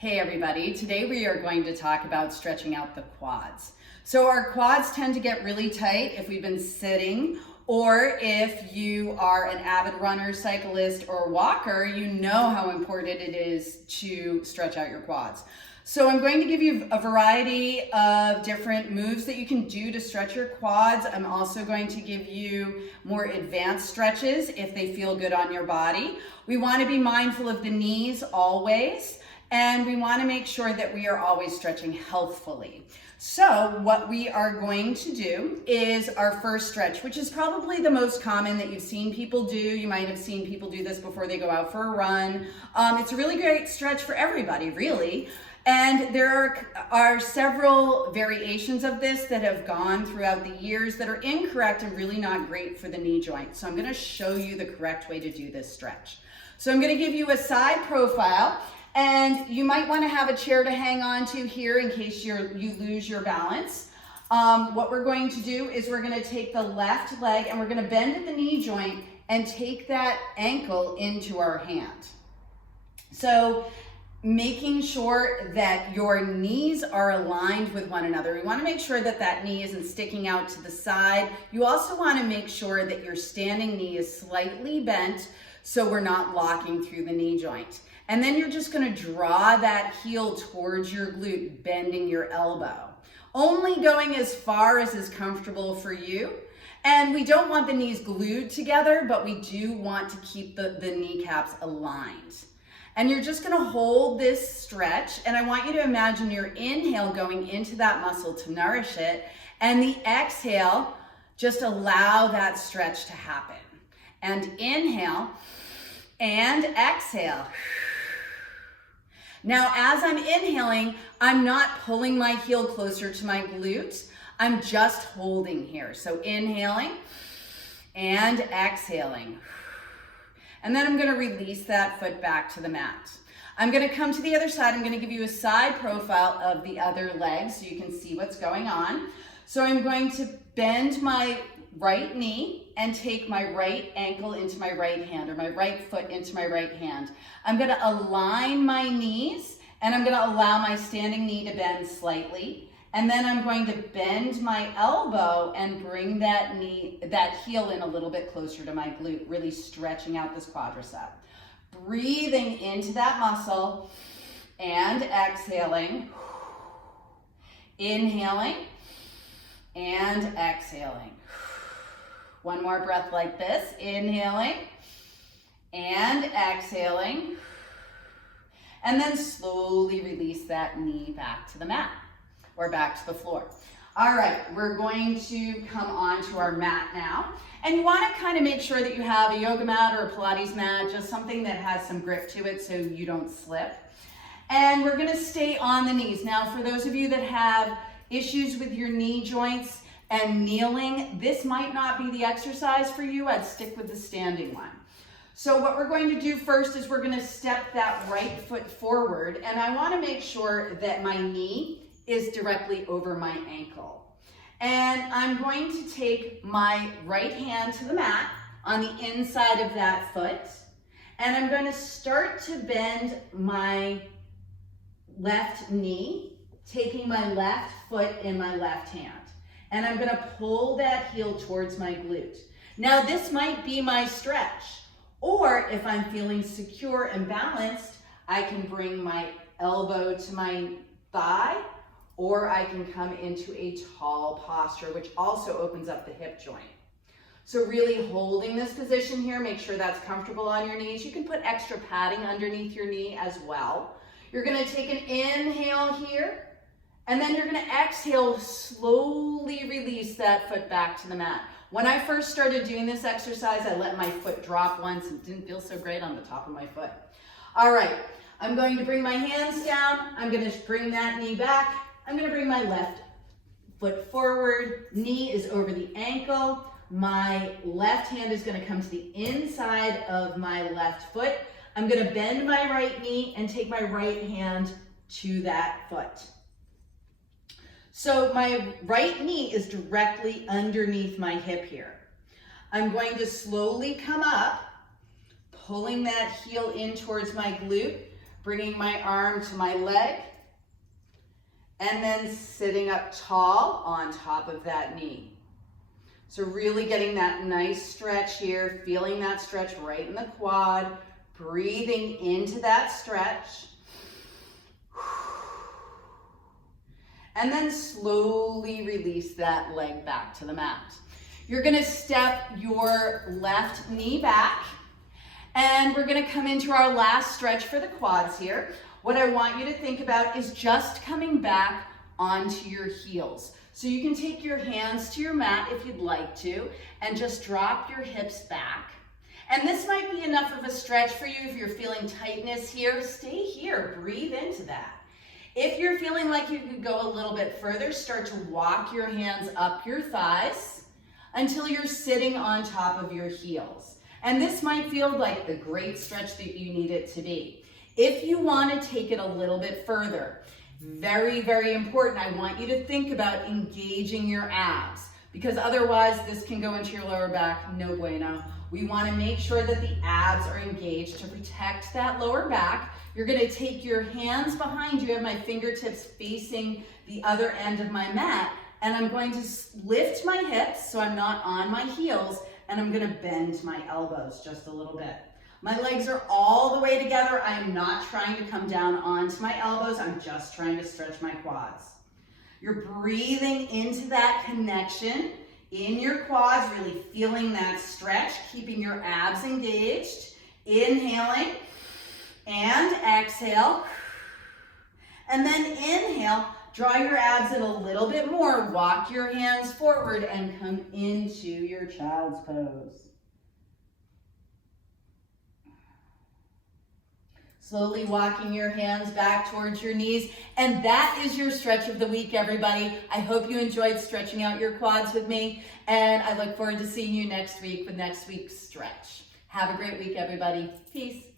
Hey everybody, today we are going to talk about stretching out the quads. So our quads tend to get really tight if we've been sitting, or if you are an avid runner, cyclist, or walker, you know how important it is to stretch out your quads. So I'm going to give you a variety of different moves that you can do to stretch your quads. I'm also going to give you more advanced stretches if they feel good on your body. We want to be mindful of the knees always. And we want to make sure that we are always stretching healthfully. So what we are going to do is our first stretch, which is probably the most common that you've seen people do. You might have seen people do this before they go out for a run. It's a really great stretch for everybody, really. And there are several variations of this that have gone throughout the years that are incorrect and really not great for the knee joint. So I'm going to show you the correct way to do this stretch. So I'm going to give you a side profile. And you might want to have a chair to hang on to here in case you lose your balance. What we're going to do is we're going to take the left leg and we're going to bend at the knee joint and take that ankle into our hand. So making sure that your knees are aligned with one another. We want to make sure that that knee isn't sticking out to the side. You also want to make sure that your standing knee is slightly bent so we're not locking through the knee joint. And then you're just going to draw that heel towards your glute, bending your elbow. Only going as far as is comfortable for you. And we don't want the knees glued together, but we do want to keep the kneecaps aligned. And you're just going to hold this stretch. And I want you to imagine your inhale going into that muscle to nourish it. And the exhale, just allow that stretch to happen. And inhale and exhale. Now, as I'm inhaling, I'm not pulling my heel closer to my glute. I'm just holding here. So inhaling and exhaling. And then I'm going to release that foot back to the mat. I'm going to come to the other side. I'm going to give you a side profile of the other leg so you can see what's going on. So I'm going to bend my right knee and take my right ankle into my right hand, or my right foot into my right hand. I'm going to align my knees and I'm going to allow my standing knee to bend slightly. And then I'm going to bend my elbow and bring that heel in a little bit closer to my glute, really stretching out this quadricep. Breathing into that muscle and exhaling. Inhaling and exhaling. One more breath like this, inhaling and exhaling. And then slowly release that knee back to the mat or back to the floor. All right, we're going to come onto our mat now. And you want to kind of make sure that you have a yoga mat or a Pilates mat, just something that has some grip to it so you don't slip. And we're going to stay on the knees. Now, for those of you that have issues with your knee joints and kneeling, this might not be the exercise for you. I'd stick with the standing one. So what we're going to do first is we're going to step that right foot forward, and I want to make sure that my knee is directly over my ankle. And I'm going to take my right hand to the mat on the inside of that foot, and I'm going to start to bend my left knee, taking my left foot in my left hand. And I'm going to pull that heel towards my glute. Now this might be my stretch, or if I'm feeling secure and balanced, I can bring my elbow to my thigh, or I can come into a tall posture, which also opens up the hip joint. So really holding this position here, make sure that's comfortable on your knees. You can put extra padding underneath your knee as well. You're going to take an inhale here. And then you're going to exhale, slowly release that foot back to the mat. When I first started doing this exercise, I let my foot drop once and it didn't feel so great on the top of my foot. All right, I'm going to bring my hands down. I'm going to bring that knee back. I'm going to bring my left foot forward. Knee is over the ankle. My left hand is going to come to the inside of my left foot. I'm going to bend my right knee and take my right hand to that foot. So my right knee is directly underneath my hip here. I'm going to slowly come up, pulling that heel in towards my glute, bringing my arm to my leg, and then sitting up tall on top of that knee. So really getting that nice stretch here, feeling that stretch right in the quad, breathing into that stretch. And then slowly release that leg back to the mat. You're gonna step your left knee back, and we're gonna come into our last stretch for the quads here. What I want you to think about is just coming back onto your heels. So you can take your hands to your mat if you'd like to, and just drop your hips back. And this might be enough of a stretch for you. If you're feeling tightness here, stay here, breathe into that. If you're feeling like you could go a little bit further, start to walk your hands up your thighs until you're sitting on top of your heels. And this might feel like the great stretch that you need it to be. If you want to take it a little bit further, very, very important, I want you to think about engaging your abs, because otherwise this can go into your lower back, no bueno. We want to make sure that the abs are engaged to protect that lower back. You're going to take your hands behind you, have my fingertips facing the other end of my mat, and I'm going to lift my hips so I'm not on my heels, and I'm going to bend my elbows just a little bit. My legs are all the way together. I am not trying to come down onto my elbows. I'm just trying to stretch my quads. You're breathing into that connection in your quads, really feeling that stretch, keeping your abs engaged. Inhaling and exhale. And then inhale, draw your abs in a little bit more. Walk your hands forward and come into your child's pose. Slowly walking your hands back towards your knees. And that is your stretch of the week, everybody. I hope you enjoyed stretching out your quads with me. And I look forward to seeing you next week with next week's stretch. Have a great week, everybody. Peace.